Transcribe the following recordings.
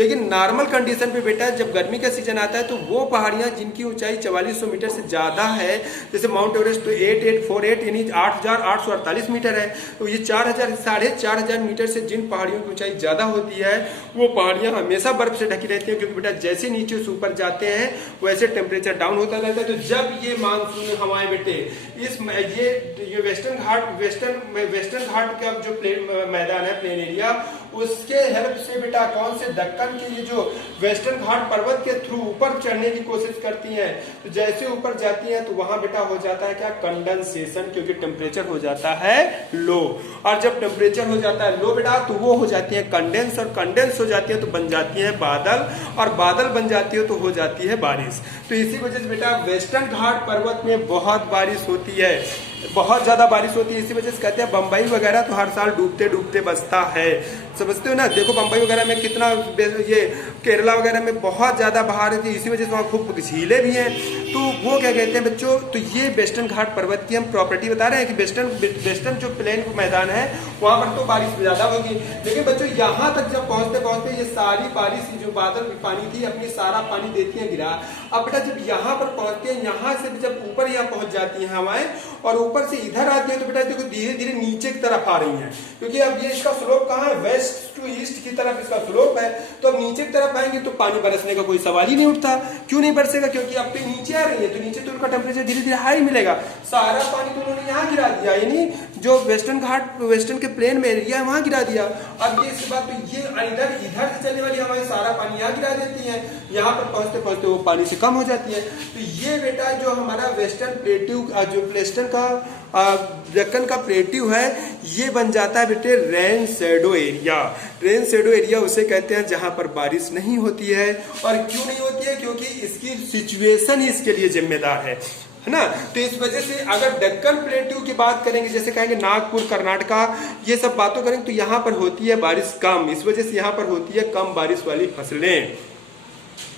लेकिन normal condition पे बेटा जब गर्मी का सीजन आता है तो वो पहाड़ियाँ जिनकी ऊंचाई 4400 मीटर से ज़्यादा है, जैसे माउंट एवरेस्ट तो 8848 यानी 8848 मीटर है, तो ये 4000 4500 मीटर से जिन पहाड़ियों की ऊंचाई ज़्यादा होती है वो पहाड़ियाँ हमेशा बर्फ से ढकी रहती हैं, क्योंकि बेटा जैसे नीचे से ऊपर जाते हैं वैसे टेम्परेचर डाउन होता रहता है। तो जब ये मानसून हवाएं बेटे ये वेस्टर्न घाट का जो मैदान है, प्लेन एरिया, उसके हेल्प से बेटा कौन से दक्कन के ये जो वेस्टर्न घाट पर्वत के थ्रू ऊपर चढ़ने की कोशिश करती हैं, तो जैसे ऊपर जाती हैं तो वहां बेटा हो जाता है क्या, कंडेंसेशन, क्योंकि टेम्परेचर हो जाता है लो, और जब टेम्परेचर हो जाता है लो बेटा तो वो हो जाती है कंडेंस, और कंडेंस हो जाती है तो बन जाती है बादल, और बादल बन जाती है तो हो जाती है बारिश। तो इसी वजह से बेटा वेस्टर्न घाट पर्वत में बहुत बारिश होती है, बहुत ज्यादा बारिश होती है। इसी वजह से कहते हैं बंबई वगैरह तो हर साल डूबते डूबते बसता है, समझते हो ना। देखो बंबई वगैरह में कितना, ये केरला वगैरह में बहुत ज्यादा बाढ़ होती है, इसी वजह से वहाँ खूब झीलें भी हैं। तो वो क्या कहते हैं बच्चों, तो ये वेस्टर्न घाट पर्वत की हम प्रॉपर्टी बता रहे हैं कि वेस्टर्न जो प्लेन मैदान है वहाँ पर तो बारिश ज्यादा होगी, लेकिन बच्चों यहाँ तक जब पहुँचते पहुँचते ये सारी बारिश जो बादल पानी थी अपनी सारा पानी देती है गिरा। अब बेटा जब यहाँ पर पहुँचते हैं, यहाँ से जब ऊपर यहाँ पहुँच जाती है हवाएं और ऊपर से इधर आती है, तो बेटा देखो धीरे धीरे नीचे की तरफ आ रही है, क्योंकि अब ये इसका स्लोप कहाँ है, वेस्ट टू ईस्ट की तरफ इसका स्लोप है। तो अब नीचे की तरफ आएंगे तो पानी बरसने का कोई सवाल ही नहीं उठता। क्यों नहीं बरसेगा, क्योंकि अब पे नीचे आ रही है, तो नीचे तो उनका टेम्परेचर धीरे धीरे हाई मिलेगा, सारा पानी तो उन्होंने यहाँ गिरा दिया, यानी जो वेस्टर्न के प्लेन में एरिया है वहां गिरा दिया। अब ये इसके बाद तो ये इधर से चलने वाली हमारे सारा पानी यहाँ गिरा देती है, यहाँ पर पहुंचते पहुंचते वो पानी से कम हो जाती है। तो ये बेटा जो हमारा वेस्टर्न प्लेट्यू जो वेस्टर्न का दक्कन का प्लेट्यू है, ये बन जाता है बेटे rain shadow area. Rain shadow area उसे कहते हैं जहां पर बारिश नहीं होती है। और क्यों नहीं होती है, क्योंकि इसकी सिचुएशन ही इसके लिए जिम्मेदार है ना। तो इस वजह से अगर दक्कन प्लेट्यू की बात करेंगे, जैसे कहेंगे नागपुर कर्नाटका, ये सब बातों करेंगे तो यहाँ पर होती है बारिश कम, इस वजह से यहाँ पर होती है कम बारिश वाली फसलें।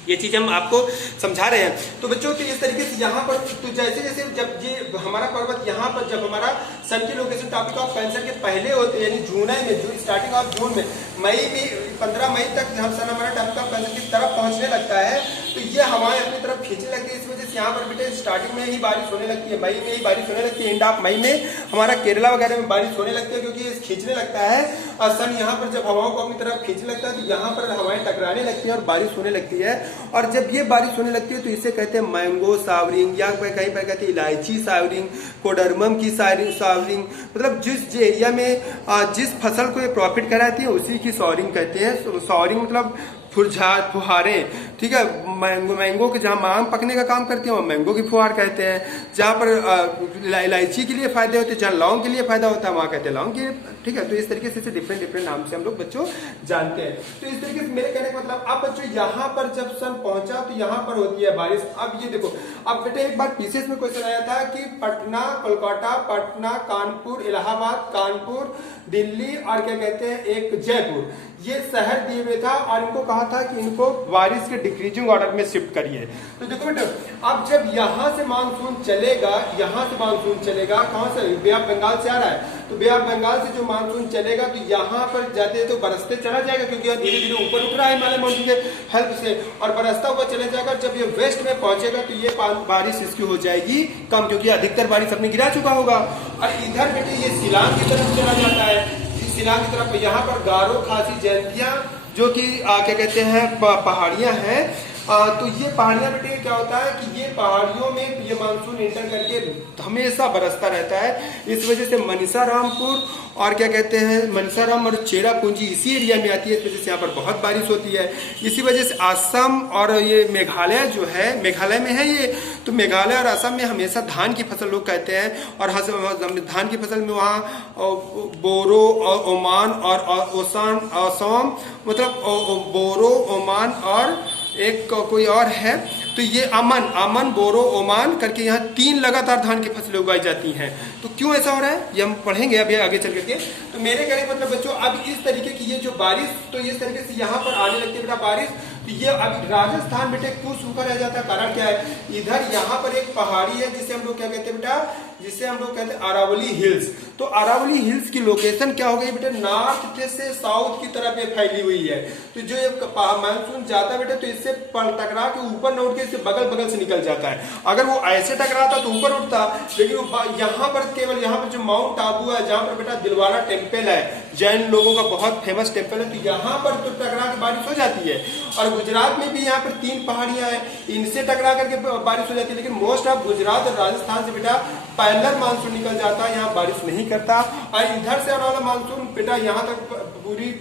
ये चीज हम आपको समझा रहे हैं। तो बच्चों तो इस तरीके से यहाँ पर तो जैसे जैसे जब ये हमारा पर्वत यहाँ पर जब हमारा सन की लोकेशन टॉपिक ऑफ कैंसर के पहले होते हैं, यानी जुलाई में, स्टार्टिंग ऑफ जून में, मई में 15 मई तक हम सन हमारा टॉपिक ऑफ कैंसर की तरफ पहुंचने लगता है, तो ये हवाएं अपनी तरफ खींचने लगती है। इस वजह से यहाँ पर बेटे स्टार्टिंग में ही बारिश होने लगती है, मई में ही बारिश होने लगती है, एंड ऑफ मई में हमारा केरला वगैरह में बारिश होने लगती है, क्योंकि ये खींचने लगता है। और सन यहाँ पर जब हवाओं को अपनी तरफ खींचने लगता है तो यहाँ पर हवाएं टकराने लगती है और बारिश होने लगती है। और जब ये बारिश होने लगती है तो इसे कहते हैं मैंगो सावरिंग, या कहीं पर कहते हैं इलायची सावरिंग, कोडरमम की सावरिंग, मतलब जिस एरिया में जिस फसल को ये प्रॉफिट कराती है उसी की सॉरिंग कहते हैं। सॉरिंग मतलब फुहारे, ठीक है। मैंगो के जहाँ आम पकने का काम करते हैं वहाँ मैंगो की फुहार कहते हैं। जहाँ पर इलायची के लिए फायदे होते हैं, जहाँ लौंग के लिए फायदा होता है वहाँ कहते हैं लौंग के, ठीक है। तो इस तरीके से डिफरेंट नाम से हम लोग बच्चों जानते हैं। तो इस तरीके से मेरे कहने का मतलब, अब बच्चों यहाँ पर जब सन पहुंचा तो यहाँ पर होती है बारिश। अब ये देखो, अब बेटे एक बार पीसीएस में क्वेश्चन आया था कि पटना, कोलकाता, पटना, कानपुर, इलाहाबाद, कानपुर, दिल्ली और क्या कहते हैं एक जयपुर, ये शहर दिए हुए था और इनको कहा था कि इनको बारिश के डिक्रीजिंग ऑर्डर में शिफ्ट करिए। तो देखो बेटा, अब जब यहाँ से मानसून चलेगा, यहाँ से मानसून चलेगा, कहाँ से, बे ऑफ बंगाल से आ रहा है, तो बे ऑफ बंगाल से जो मानसून चलेगा तो यहाँ पर जाते तो बरसते चला जाएगा, क्योंकि धीरे धीरे ऊपर उठ रहा है हिमालय मानसून के हेल्प से, और बरसता हुआ चला जाएगा। जब ये वेस्ट में पहुंचेगा तो ये बारिश इसकी हो जाएगी कम, क्योंकि अधिकतर बारिश अपने गिरा चुका होगा। और इधर बेटे ये शिलांग की तरफ चला जाता है, शिलांग की तरफ, यहाँ पर गारो, खासी, जयंतिया जो कि क्या कहते हैं पहाड़ियां हैं। तो ये पहाड़ियां बेटे क्या होता है कि ये पहाड़ियों में ये मानसून एंटर करके हमेशा बरसता रहता है। इस वजह से मनीषा रामपुर और क्या कहते हैं मनसाराम और चेरापूंजी इसी एरिया में आती है, इस वजह से यहाँ पर बहुत बारिश होती है। इसी वजह से असम और ये मेघालय जो है, मेघालय में है ये, तो मेघालय और असम में हमेशा धान की फसल लोग कहते हैं। और धान की फसल में वहाँ बोरो, ओमान और ओसान मतलब बोरो, ओमान और एक कोई और है, तो ये अमन, बोरो, ओमान करके यहाँ 3 लगातार धान की फसलें उगाई जाती हैं। तो क्यों ऐसा हो रहा है ये हम पढ़ेंगे अभी आगे चल करके। तो मेरे कहने मतलब बच्चों, अब इस तरीके की ये जो बारिश, तो इस तरीके से यहाँ पर आने लगती है बेटा बारिश। तो ये अभी राजस्थान बेटे क्यों सूखा रह जाता है, कारण क्या है, इधर यहाँ पर एक पहाड़ी है जिसे हम लोग क्या कहते हैं बेटा, जिसे हम लोग कहते हैं अरावली हिल्स। तो अरावली हिल्स की लोकेशन क्या हो गई बेटा, नॉर्थ से साउथ की तरफ ये फैली हुई है। तो जो ये मानसून जाता है बेटा तो इससे टकरा के ऊपर न उठ के इससे बगल बगल से निकल जाता है। अगर वो ऐसे टकराता तो ऊपर उठता, लेकिन यहाँ पर केवल यहाँ पर जो माउंट आबू है, जहाँ पर बेटा दिलवाड़ा टेम्पल है, जैन लोगों का बहुत फेमस टेम्पल है, तो यहाँ पर तो टकरा के बारिश हो जाती है। और गुजरात में भी यहाँ पर 3 पहाड़ियां हैं, इनसे टकरा करके बारिश हो जाती है। लेकिन मोस्ट ऑफ गुजरात और राजस्थान से बेटा पैरेलल मानसून निकल जाता है, यहाँ बारिश नहीं करता। और इधर से आने वाला मानसून बेटा यहाँ तक पूरी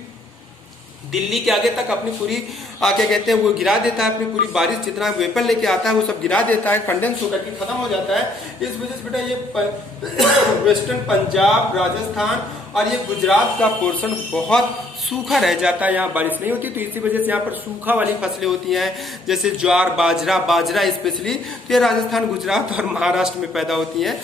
दिल्ली के आगे तक अपनी पूरी क्या कहते हैं वो गिरा देता है, अपनी पूरी बारिश जितना वेपर लेके आता है वो सब गिरा देता है, कंडेंस होकर के खत्म हो जाता है। इस वजह से बेटा ये वेस्टर्न पंजाब, राजस्थान और ये गुजरात का पोर्शन बहुत सूखा रह जाता है, यहाँ बारिश नहीं होती। तो इसी वजह से यहाँ पर सूखा वाली फसलें होती हैं, जैसे ज्वार, बाजरा स्पेशली तो ये राजस्थान, गुजरात और महाराष्ट्र में पैदा होती हैं,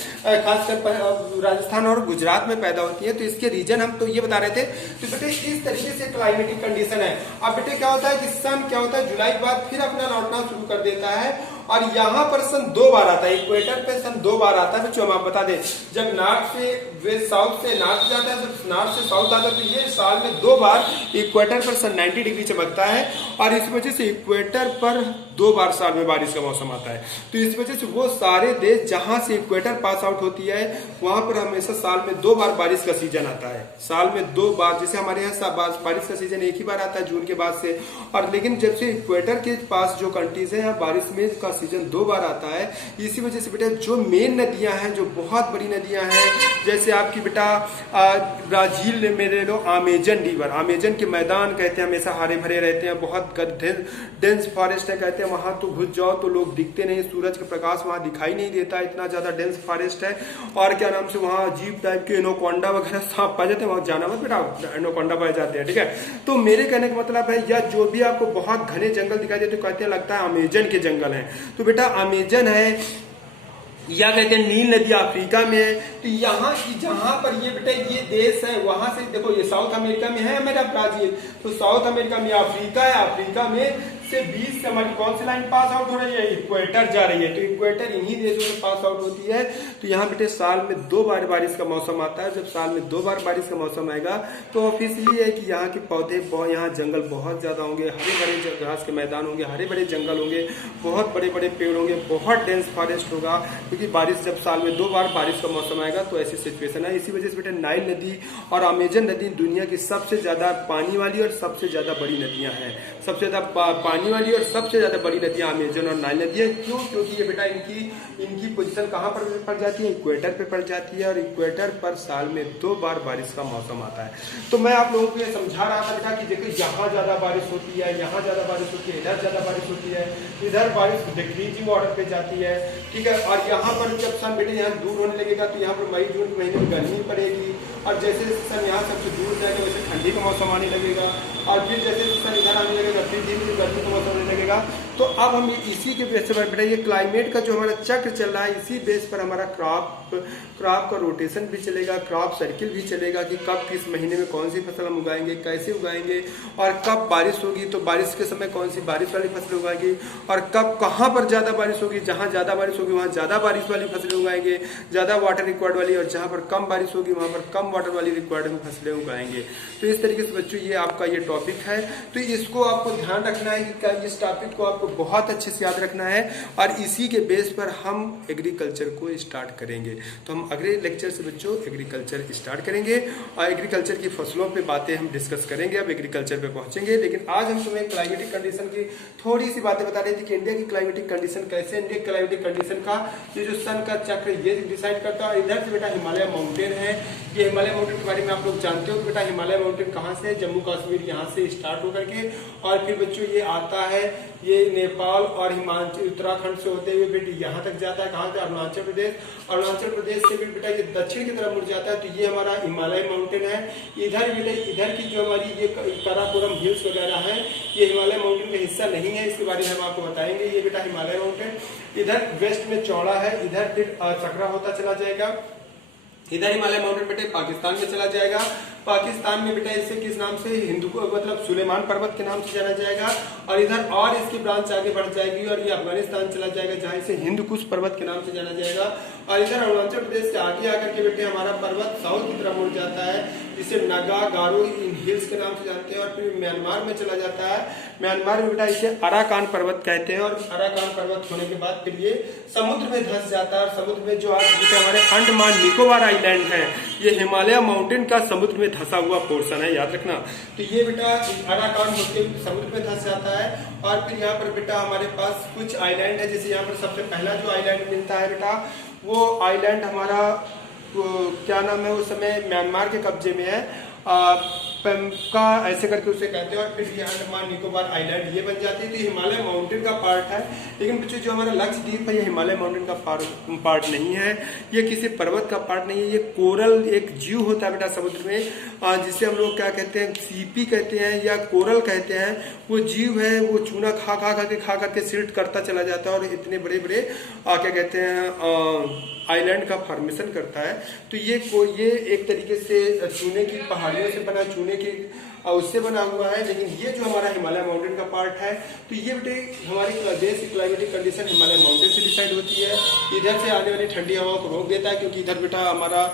खासकर राजस्थान और गुजरात में पैदा होती हैं। तो इसके रीजन हम तो ये बता रहे थे। तो बेटे इस तरीके से क्लाइमेटिक कंडीशन है। अब बेटे क्या होता है कि सन क्या होता है जुलाई के बाद फिर अपना लौटना शुरू कर देता है, और यहाँ पर सन 2 बार आता है, इक्वेटर पे सन 2 बार आता है। बच्चों हम आप बता दें, जब नॉर्थ से वेस्ट, साउथ से नॉर्थ जाता है, जब नॉर्थ से साउथ आता है, तो ये साल में 2 बार इक्वेटर पर सन 90 डिग्री चमकता है। और इस वजह से इक्वेटर पर 2 बार साल में बारिश का मौसम आता है। तो इस वजह से वो सारे देश जहां से इक्वेटर पास आउट होती है वहां पर हमेशा साल में 2 बार बारिश का सीजन आता है, साल में 2 बार। जैसे हमारे यहाँ बारिश का सीजन एक ही बार आता है जून के बाद से, और लेकिन जब से इक्वेटर के पास जो कंट्रीज है यहाँ बारिश में का सीजन 2 बार आता है। इसी वजह से बेटा जो मेन नदियां हैं, जो बहुत बड़ी नदियां हैं, जैसे आपकी बेटा ब्राजील में ले लो अमेजन रिवर, अमेजन के मैदान कहते हैं, हमेशा हरे भरे रहते हैं, बहुत डेंस फॉरेस्ट है कहते हैं, वहां तो घुस जाओ तो लोग दिखते नहीं, सूरज का प्रकाश वहां दिखाई नहीं देता, इतना ज्यादा डेंस फॉरेस्ट है। और क्या नाम से वहां अजीब टाइप के एनोकोंडा वगैरह सांप पाए जाते हैं, वहां जाना मत बेटा, एनोकोंडा पाए जाते हैं, ठीक है। तो मेरे कहने का मतलब है, या जो भी आपको बहुत घने जंगल दिखाई देते कहते हैं लगता है अमेजन के जंगल है। तो बेटा अमेजन है, या कहते हैं नील नदी अफ्रीका में है। तो यहाँ की जहां पर ये बेटा ये देश है, वहां से देखो ये साउथ अमेरिका में है मेरा ब्राजील, तो साउथ अमेरिका में अफ्रीका है, अफ्रीका में से 20 से हमारी कौन सी लाइन पास आउट हो रही है, इक्वेटर जा रही है। तो इक्वेटर इन्हीं देशों में पास आउट होती है। तो यहाँ बेटे साल में 2 बार बारिश का मौसम आता है। जब साल में 2 बार बारिश का मौसम आएगा तो ऑफिशियली है कि यहाँ के पौधे, यहाँ जंगल बहुत ज्यादा होंगे, हरे भरे घास के मैदान होंगे, हरे भरे जंगल होंगे, बहुत बड़े बड़े पेड़ होंगे, बहुत डेंस फॉरेस्ट होगा, क्योंकि बारिश जब साल में 2 बार बारिश का मौसम आएगा तो ऐसी सिचुएशन है। इसी वजह से बेटे नाइल नदी और अमेजन नदी दुनिया की सबसे ज्यादा पानी वाली और सबसे ज्यादा बड़ी नदियां हैं। सबसे ज्यादा पानी वाली और सबसे ज्यादा बड़ी नदियां अमेजन और नाइल नदी है। क्यों? क्योंकि ये बेटा इनकी पोजीशन कहां पर पड़ जाती है, इक्वेटर पे पड़ जाती है, और इक्वेटर पर साल में 2 बार बारिश का मौसम आता है। तो मैं आप लोगों को ये समझा रहा था बेटा कि देखो यहाँ ज्यादा बारिश होती है, यहाँ ज्यादा बारिश होती है, इधर ज्यादा बारिश होती है, इधर बारिश डिक्रीजिंग ऑर्डर पे जाती है, ठीक है। और यहाँ पर जब सन बेटे यहाँ दूर होने लगेगा तो यहाँ पर मई जून के महीने में गर्मी पड़ेगी, और जैसे सन यहाँ सबसे दूर जाएगा वैसे ठंडी का मौसम आने लगेगा, और फिर जैसे सन इधर आने लगेगा फिर धीरे धीरे गर्मी का मौसम आने लगेगा। तो अब हम इसी के बेस पर बेटा ये क्लाइमेट का जो हमारा चक्र चल रहा है, इसी बेस पर हमारा क्रॉप का रोटेशन भी चलेगा, क्रॉप सर्किल भी चलेगा कि कब किस महीने में कौन सी फसल हम उगाएंगे, कैसे उगाएंगे, और कब बारिश होगी तो बारिश के समय कौन सी बारिश वाली फसलें उगाएंगे, और कब कहाँ पर ज्यादा बारिश होगी, जहाँ ज्यादा बारिश होगी वहाँ ज्यादा बारिश वाली फसलें उगाएंगे, ज्यादा वाटर रिक्वायर्ड वाली, और जहाँ पर कम बारिश होगी वहाँ पर कम वाटर वाली रिक्वायर्ड फसलें उगाएंगे। तो इस तरीके से बच्चों ये आपका ये टॉपिक है। तो इसको आपको ध्यान रखना है कि इस टॉपिक को आपको बहुत अच्छे से याद रखना है, और इसी के बेस पर हम एग्रीकल्चर को स्टार्ट करेंगे। तो हम अगले लेक्चर से बच्चों एग्रीकल्चर स्टार्ट करेंगे, और एग्रीकल्चर की फसलों पे बातें हम डिस्कस करेंगे, अब एग्रीकल्चर पे पहुंचेंगे। लेकिन आज हम तुम्हें क्लाइमेटिक कंडीशन की थोड़ी सी बातें बता रहे थे कि इंडिया की क्लाइमेटिक कंडीशन कैसे, इंडिया क्लाइमेटिक कंडीशन का ये जो सन का चक्र ये डिसाइड करता है। इधर से बेटा हिमालय माउंटेन है, ये हिमालय माउंटेन के बारे में आप लोग जानते हो कि बेटा हिमालय माउंटेन कहाँ से, जम्मू कश्मीर यहाँ से स्टार्ट होकर के, और फिर बच्चों ये आता है, ये नेपाल और हिमाचल उत्तराखंड से होते हुए बेटा यहाँ तक जाता है, कहाँ से, अरुणाचल प्रदेश, अरुणाचल प्रदेश से भी बेटा ये दक्षिण की तरफ मुड़ जाता है। तो ये हमारा हिमालय माउंटेन है। इधर बेटा इधर की जो हमारी ये काराकोरम हिल्स वगैरह है, ये हिमालय माउंटेन का हिस्सा नहीं है, इसके बारे में हम आपको बताएंगे। ये बेटा हिमालय माउंटेन इधर वेस्ट में चौड़ा है, इधर फिर सकरा होता चला जाएगा, इधर हिमालय माउंटेन बेटे पाकिस्तान में चला जाएगा। पाकिस्तान में बेटा इसे किस नाम से, हिंदू को मतलब सुलेमान पर्वत के नाम से जाना जाएगा। और इधर और इसकी ब्रांच आगे बढ़ जाएगी और ये अफगानिस्तान चला जाएगा जहाँ इसे हिंद कुश पर्वत के नाम से जाना जाएगा। और इधर अरुणाचल प्रदेश से आगे आकर के बेटे हमारा पर्वत साउथ की तरफ मुड़ जाता है, जिसे नगा गारो इन हिल्स के नाम से जानते हैं। और फिर म्यांमार में चला जाता है। म्यांमार में बेटा इसे अराकान पर्वत कहते हैं। और अराकान पर्वत होने के बाद फिर ये समुद्र में धंस जाता है। और समुद्र में जो आज हमारे अंडमान निकोबार आइलैंड है, ये हिमालय माउंटेन का समुद्र में धंसा हुआ पोर्शन है, याद रखना। तो ये बेटा अराकान होते हुए समुद्र में धंस जाता है। और फिर यहाँ पर बेटा हमारे पास कुछ आइलैंड है, जैसे यहाँ पर सबसे पहला जो आइलैंड मिलता है बेटा, वो आइलैंड हमारा क्या नाम है, उस समय म्यांमार के कब्जे में है, पेमका ऐसे करके उसे कहते हैं। और फिर ये अंडमान निकोबार आइलैंड ये बन जाती है। तो हिमालय माउंटेन का पार्ट है, लेकिन बच्चों जो हमारा लक्षद्वीप है ये हिमालय माउंटेन का पार्ट नहीं है, ये किसी पर्वत का पार्ट नहीं है। ये कोरल एक जीव होता है बेटा समुद्र में, जिसे हम लोग क्या कहते हैं, सीपी कहते हैं या कोरल कहते हैं। वो जीव है, वो चूना खा करके सिल्ट करता चला जाता है और इतने बड़े बड़े क्या कहते हैं आइलैंड का फॉर्मेशन करता है। तो ये एक तरीके से चूने की पहाड़ियों से बना, चूने की उससे बना हुआ है। लेकिन ये जो हमारा हिमालय माउंटेन का पार्ट है, तो ये बेटे हमारी देश की क्लाइमेटिक कंडीशन हिमालय माउंटेन से डिसाइड होती है। इधर से आने वाली ठंडी हवाओं को रोक देता है, क्योंकि इधर बेटा हमारा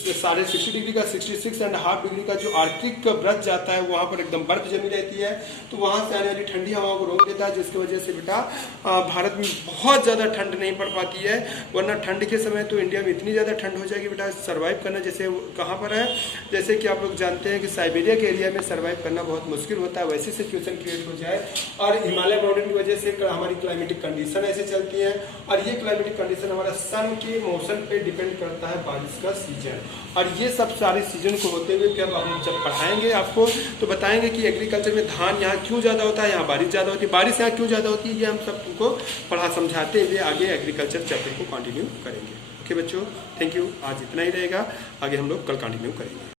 60 डिग्री का 66.5 डिग्री का जो आर्कटिक व्रत जाता है, वहाँ पर एकदम बर्फ जमी रहती है। तो वहाँ से आने वाली ठंडी हवाओं को रोक देता है, जिसकी वजह से बेटा भारत में बहुत ज़्यादा ठंड नहीं पड़ पाती है। वरना ठंड के समय तो इंडिया में इतनी ज़्यादा ठंड हो जाएगी बेटा, सर्वाइव करना जैसे कहाँ पर है, जैसे कि आप लोग जानते हैं कि साइबेरिया के एरिया में सर्वाइव करना बहुत मुश्किल होता है, वैसी सिचुएशन क्रिएट हो जाए। और हिमालय माउंटेन की वजह से हमारी क्लाइमेटिक कंडीशन ऐसे चलती है। और ये क्लाइमेटिक कंडीशन हमारा सन के मौसम पे डिपेंड करता है, बारिश का सीजन। और ये सब सारे सीजन को होते हुए फिर हम जब पढ़ाएंगे आपको तो बताएंगे कि एग्रीकल्चर में धान यहाँ क्यों ज़्यादा होता है, यहाँ बारिश ज़्यादा होती है, बारिश यहाँ क्यों ज़्यादा होती है, ये हम सब तुमको पढ़ा समझाते हुए आगे एग्रीकल्चर चैप्टर को कंटिन्यू करेंगे। ओके बच्चों, थैंक यू। आज इतना ही रहेगा, आगे हम लोग कल कंटिन्यू करेंगे।